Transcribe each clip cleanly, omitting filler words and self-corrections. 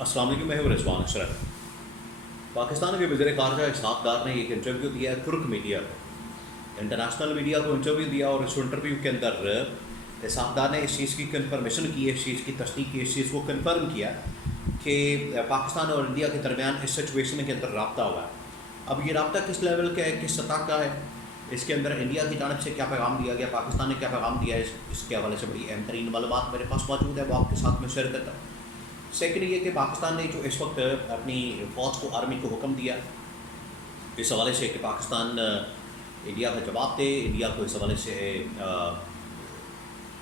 السلام علیکم، میں ہوں رضوان اشرف۔ پاکستان کے وزیر خارجہ اسحاق ڈار نے ایک انٹرویو دیا ہے ترک میڈیا کو، انٹرنیشنل میڈیا کو انٹرویو دیا، اور اس انٹرویو کے اندر اسحاق ڈار نے اس چیز کی کنفرمیشن کی ہے، اس چیز کی تصدیق کی، اس چیز کو کنفرم کیا کہ پاکستان اور انڈیا کے درمیان اس سچویشن کے اندر رابطہ ہوا ہے۔ اب یہ رابطہ کس لیول کا ہے، کس سطح کا ہے، اس کے اندر انڈیا کی جانب سے کیا پیغام دیا گیا، پاکستان نے کیا پیغام دیا ہے، اس کے حوالے سے بڑی اہم ترین معلومات میرے پاس موجود ہے، وہ آپ کے ساتھ میں شیئر کرتا ہوں۔ سیکنڈ یہ کہ پاکستان نے جو اس وقت اپنی فوج کو، آرمی کو حکم دیا اس حوالے سے کہ پاکستان انڈیا کا جواب دے، انڈیا کو اس حوالے سے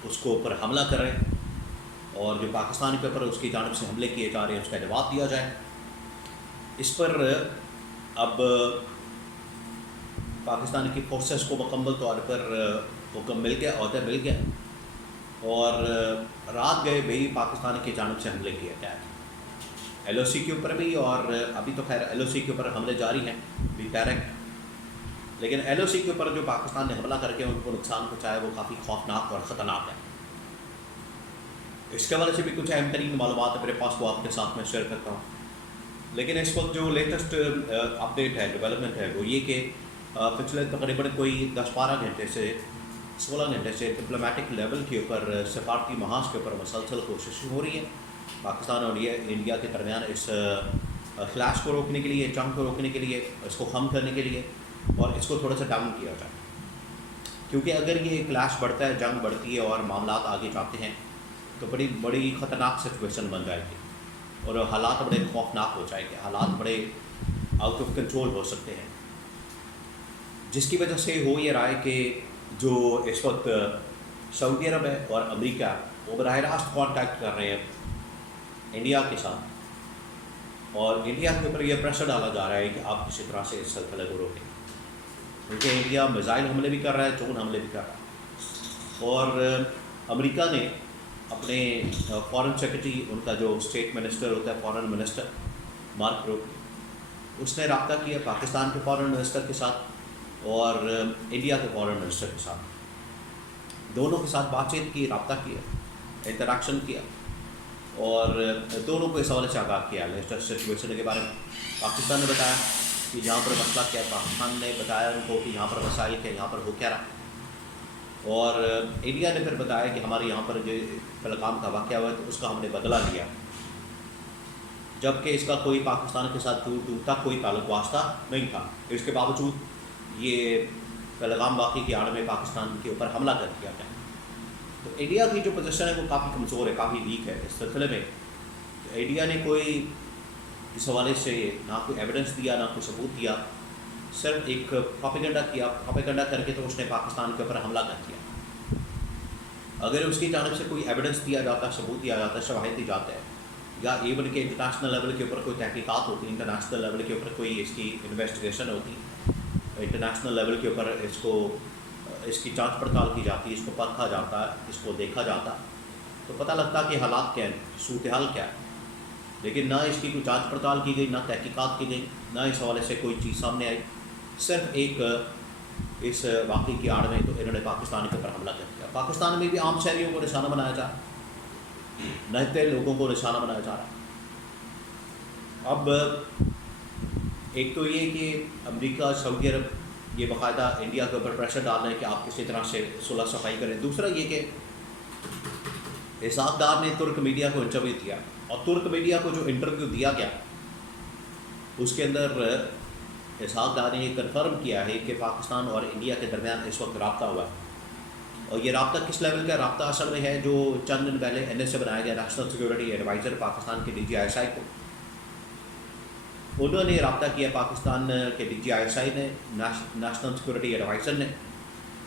اس کو اوپر حملہ کرے، اور جو پاکستان کے اوپر اس کی جانب سے حملے کیے جا رہے ہیں اس کا جواب دیا جائے۔ اس پر اب پاکستان کی فورسز کو مکمل طور پر حکم مل گیا، عہدہ مل گیا، اور رات گئے بھی پاکستان کی جانب سے حملے کیے گئے ایل او سی کے اوپر بھی، اور ابھی تو خیر ایل او سی کے اوپر حملے جاری ہیں بھی ڈائریکٹ، لیکن ایل او سی کے اوپر جو پاکستان نے حملہ کر کے ان کو نقصان پہنچایا وہ کافی خوفناک اور خطرناک ہے۔ اس کے حوالے سے بھی کچھ اہم ترین معلومات میرے پاس، وہ آپ کے ساتھ میں شیئر کرتا ہوں۔ لیکن اس وقت جو لیٹسٹ اپڈیٹ ہے، ڈیولپمنٹ ہے، وہ یہ کہ پچھلے تقریباً کوئی 10-12 گھنٹے سے 16 گھنٹے سے ڈپلومیٹک لیول کے اوپر، سفارتی محاذ کے اوپر مسلسل کوشش ہو رہی ہے پاکستان اور انڈیا کے درمیان اس کلاش کو روکنے کے لیے، جنگ کو روکنے کے لیے، اس کو خم کرنے کے لیے، اور اس کو تھوڑا سا ڈاؤن کیا جائے، کیونکہ اگر یہ کلاش بڑھتا ہے، جنگ بڑھتی ہے اور معاملات آگے جاتے ہیں تو بڑی خطرناک سچویشن بن جائے گی، اور حالات بڑے خوفناک ہو جائیں گے، حالات بڑے آؤٹ آف کنٹرول ہو سکتے ہیں، جس کی وجہ سے ہو یہ رہا ہے کہ جو اس وقت سعودی عرب ہے اور امریکہ، وہ براہ راست کانٹیکٹ کر رہے ہیں انڈیا کے ساتھ، اور انڈیا کے اوپر یہ پریشر ڈالا جا رہا ہے کہ آپ کسی طرح سے اس سلسلے کو روکیں، کیونکہ انڈیا میزائل حملے بھی کر رہا ہے، ڈرون حملے بھی کر رہا ہے، اور امریکہ نے اپنے فارن سیکرٹری، ان کا جو اسٹیٹ منسٹر ہوتا ہے، فارن منسٹر مارک روبیو، اس نے رابطہ کیا پاکستان کے فارن منسٹر کے ساتھ اور انڈیا کے فارن منسٹر کے ساتھ، دونوں کے ساتھ بات چیت کی، رابطہ کیا، انٹریکشن کیا، اور دونوں کو اس حوالے سے آگاہ کیا لیٹسٹ سچویشن کے بارے میں۔ پاکستان نے بتایا کہ یہاں پر مسئلہ کیا ہے، پاکستان نے بتایا ان کو کہ یہاں پر مسائل کیا، یہاں پر ہو کیا رہا، اور انڈیا نے پھر بتایا کہ ہمارے یہاں پر جو پہلگام کا واقعہ ہوا ہے تو اس کا ہم نے بدلہ لیا، جبکہ اس کا کوئی پاکستان کے ساتھ دور دور تک کوئی تعلق واسطہ نہیں تھا، اس کے باوجود یہ پہلگام واقعے کی آڑ میں پاکستان کے اوپر حملہ کر دیا گیا۔ تو انڈیا کی جو پوزیشن ہے وہ کافی کمزور ہے، کافی ویک ہے اس سلسلے میں۔ انڈیا نے کوئی اس حوالے سے نہ کوئی ایویڈنس دیا، نہ کوئی ثبوت دیا، صرف ایک پروپیگنڈا کیا، پروپیگنڈا کر کے تو اس نے پاکستان کے اوپر حملہ کر دیا۔ اگر اس کی جانب سے کوئی ایویڈنس دیا جاتا، ثبوت دیا جاتا، شواہد دی جاتے ہیں، یا ایون کہ انٹرنیشنل لیول کے اوپر کوئی تحقیقات ہوتی، انٹرنیشنل لیول کے اوپر کوئی اس کی انویسٹیگیشن ہوتی، انٹرنیشنل لیول کے اوپر اس کی جانچ پڑتال کی جاتی، اس کو پرکھا جاتا، اس کو دیکھا جاتا، تو پتہ لگتا کہ حالات کیا ہیں، صورتحال کیا ہے، لیکن نہ اس کی کوئی جانچ پڑتال کی گئی، نہ تحقیقات کی گئی، نہ اس حوالے سے کوئی چیز سامنے آئی، صرف ایک اس واقعے کی آڑ میں تو انہوں نے پاکستان کے اوپر حملہ کر دیا۔ پاکستان میں بھی عام شہریوں کو نشانہ بنایا جا رہا، نہتے لوگوں کو نشانہ بنایا جا رہا۔ اب ایک تو یہ کہ امریکہ، سعودی عرب یہ باقاعدہ انڈیا کے اوپر پریشر ڈال رہے ہیں کہ آپ کسی طرح سے صلح صفائی کریں۔ دوسرا یہ کہ اسحاق ڈار نے ترک میڈیا کو انٹرویو دیا، اور ترک میڈیا کو جو انٹرویو دیا گیا اس کے اندر اسحاق ڈار نے یہ کنفرم کیا ہے کہ پاکستان اور انڈیا کے درمیان اس وقت رابطہ ہوا ہے، اور یہ رابطہ کس لیول کا رابطہ اصل میں ہے، جو چند دن پہلے این ایس سے بنایا گیا نیشنل سیکورٹی ایڈوائزر پاکستان کے ڈی جی آئی ایس آئی کو، انہوں نے رابطہ کیا پاکستان کے D G I S I نے، نیشنل سیکورٹی ایڈوائزر نے،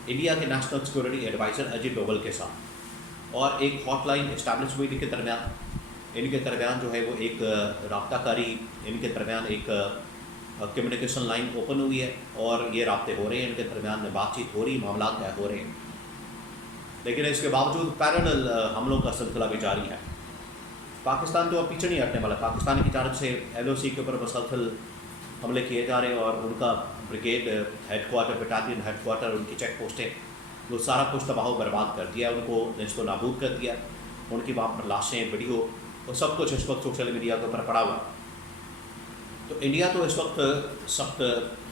انڈیا کے national security adviser Ajit Doval کے ساتھ، اور ایک ہاٹ لائن اسٹیبلش ہوئی ان کے درمیان جو ہے وہ ایک رابطہ کاری، ان کے درمیان ایک کمیونیکیشن لائن اوپن ہوئی ہے، اور یہ رابطے ہو رہے ہیں، ان کے درمیان میں بات چیت ہو رہی، معاملات طے ہو رہے ہیں، لیکن اس کے باوجود پیرالل حملوں کا سلسلہ بھی جاری ہے۔ پاکستان تو اب پیچھے نہیں ہٹنے والا، پاکستان کی جانب سے ایل او سی کے اوپر مسلسل حملے کیے جا رہے ہیں، اور ان کا brigade headquarter, battalion headquarter, ان کی چیک پوسٹیں، وہ سارا کچھ تباہ و برباد کر دیا، ان کو نیست و نابود کر دیا، ان کی وہاں پر لاشیں، ویڈیو وہ سب کچھ اس وقت سوشل میڈیا کے اوپر پڑا ہوا ہے. تو انڈیا تو اس وقت سخت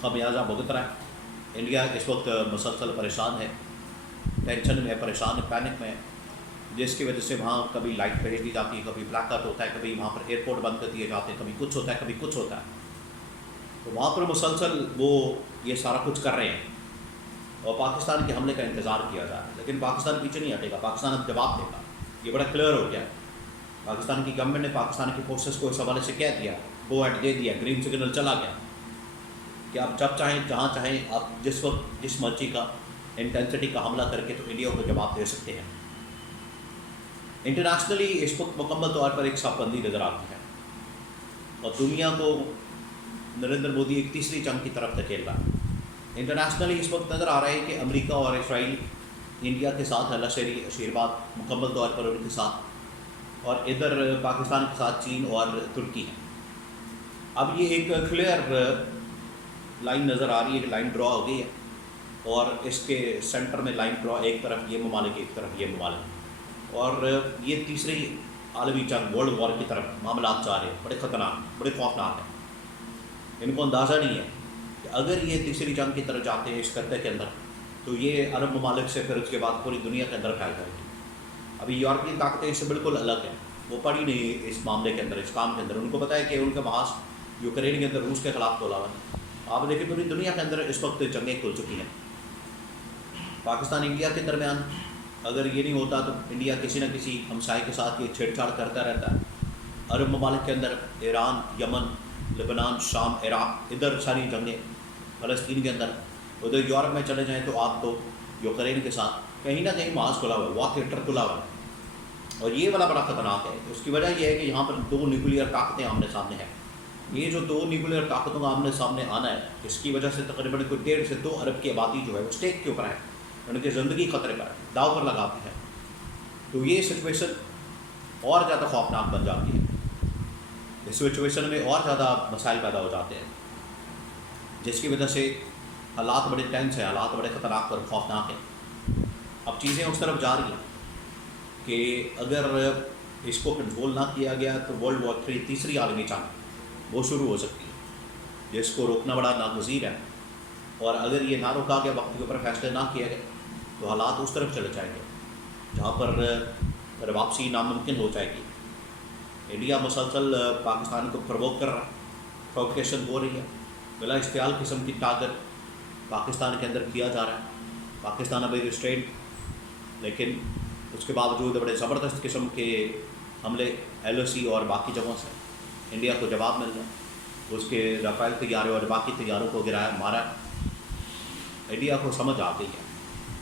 خمیازہ بھگت رہا ہے. انڈیا اس وقت مسلسل پریشان ہے، ٹینشن میں ہے، پریشان ہے، پینک میں ہے، جس کی وجہ سے وہاں کبھی لائٹ بھیج دی جاتی ہے، کبھی بلیک آؤٹ ہوتا ہے، کبھی وہاں پر ایئرپورٹ بند کر دیے جاتے ہیں، کبھی کچھ ہوتا ہے، کبھی کچھ ہوتا ہے. تو وہاں پر مسلسل وہ یہ سارا کچھ کر رہے ہیں اور پاکستان کے حملے کا انتظار کیا جا رہا ہے. لیکن پاکستان پیچھے نہیں ہٹے گا، پاکستان اب جواب دے گا. یہ بڑا کلیئر ہو گیا ہے. پاکستان کی گورنمنٹ نے پاکستان کی فورسز کو اس حوالے سے کہہ دیا، گو ایٹ دے دیا، گرین سگنل چلا گیا کہ آپ جب چاہیں جہاں چاہیں آپ جس وقت جس مرضی کا انٹینسٹی کا حملہ کر کے تو انڈیا کو جواب دے سکتے ہیں. انٹرنیشنلی اس وقت مکمل طور پر ایک صف بندی نظر آتی ہے اور دنیا کو نریندر مودی ایک تیسری جنگ کی طرف دھکیل رہا ہے. انٹرنیشنلی اس وقت نظر آ رہا ہے کہ امریکہ اور اسرائیل انڈیا کے ساتھ اللہ شہری آشیرواد مکمل طور پر ان کے ساتھ، اور ادھر پاکستان کے ساتھ چین اور ترکی ہے. اب یہ ایک کلیئر لائن نظر آ رہی ہے کہ لائن ڈرا ہو گئی ہے اور اس کے سینٹر میں لائن ڈرا، ایک طرف یہ ممالک، ایک طرف یہ ممالک، اور یہ تیسری عالمی جنگ ورلڈ وار کی طرف معاملات جا رہے ہیں. بڑے خطرناک، بڑے خوفناک ہیں. ان کو اندازہ نہیں ہے کہ اگر یہ تیسری جنگ کی طرف جاتے ہیں اس خطے کے اندر تو یہ عرب ممالک سے پھر اس کے بعد پوری دنیا کے اندر پھیل جائے گی. ابھی یورپین طاقتیں اس سے بالکل الگ ہیں، وہ پڑی نہیں اس معاملے کے اندر، اس کام کے اندر. ان کو پتہ ہے کہ ان کا محاذ یوکرین کے اندر روس کے خلاف کھولا ہوا ہے. آپ دیکھیں پوری دنیا کے اندر اس وقت جنگیں کھل چکی ہیں. پاکستان انڈیا کے درمیان اگر یہ نہیں ہوتا تو انڈیا کسی نہ کسی ہمسائے کے ساتھ یہ چھیڑ چھاڑ کرتا رہتا ہے. عرب ممالک کے اندر ایران، یمن، لبنان، شام، عراق، ادھر ساری جنگیں، فلسطین کے اندر. ادھر یورپ میں چلے جائیں تو آپ کو یوکرین کے ساتھ کہیں نہ کہیں محاذ کھلا ہوا ہے، وار تھیٹر کھلا ہوا ہے. اور یہ والا بڑا خطرناک ہے. اس کی وجہ یہ ہے کہ یہاں پر دو نیوکلیئر طاقتیں آمنے سامنے ہیں. یہ جو دو نیوکلیئر طاقتوں کا آمنے سامنے آنا ہے، اس کی وجہ سے تقریباً کوئی 1.5 سے 2 ارب کی آبادی جو ہے وہ اسٹیک کے اوپر ہے، ان کی زندگی خطرے پر ہے، داؤ پر لگاتی ہے. تو یہ سچویشن اور زیادہ خوفناک بن جاتی ہے. اس سچویشن میں اور زیادہ مسائل پیدا ہو جاتے ہیں، جس کی وجہ سے حالات بڑے ٹینس ہیں، حالات بڑے خطرناک اور خوفناک ہیں. اب چیزیں اس طرف جا رہی ہیں کہ اگر اس کو کنٹرول نہ کیا گیا تو ورلڈ وار 3، تیسری عالمی جنگ وہ شروع ہو سکتی ہے، جس کو روکنا بڑا ناگزیر ہے. اور اگر یہ نہ روکا گیا، وقت کے اوپر فیصلے نہ کیا گئے تو حالات اس طرف چلے جائیں گے جہاں پر واپسی ناممکن ہو جائے گی. انڈیا مسلسل پاکستان کو پرووک کر رہا ہے، پرووکیشن ہو رہی ہے، بلا اشتعال قسم کی ٹارگٹ پاکستان کے اندر کیا جا رہا ہے. پاکستان ابھی ریسٹرینڈ، لیکن اس کے باوجود بڑے زبردست قسم کے حملے LOC اور باقی جگہوں سے انڈیا کو جواب مل گیا. اس کے رافیل طیارے اور باقی طیاروں کو گرایا، مارا. انڈیا کو سمجھ آ گئی ہے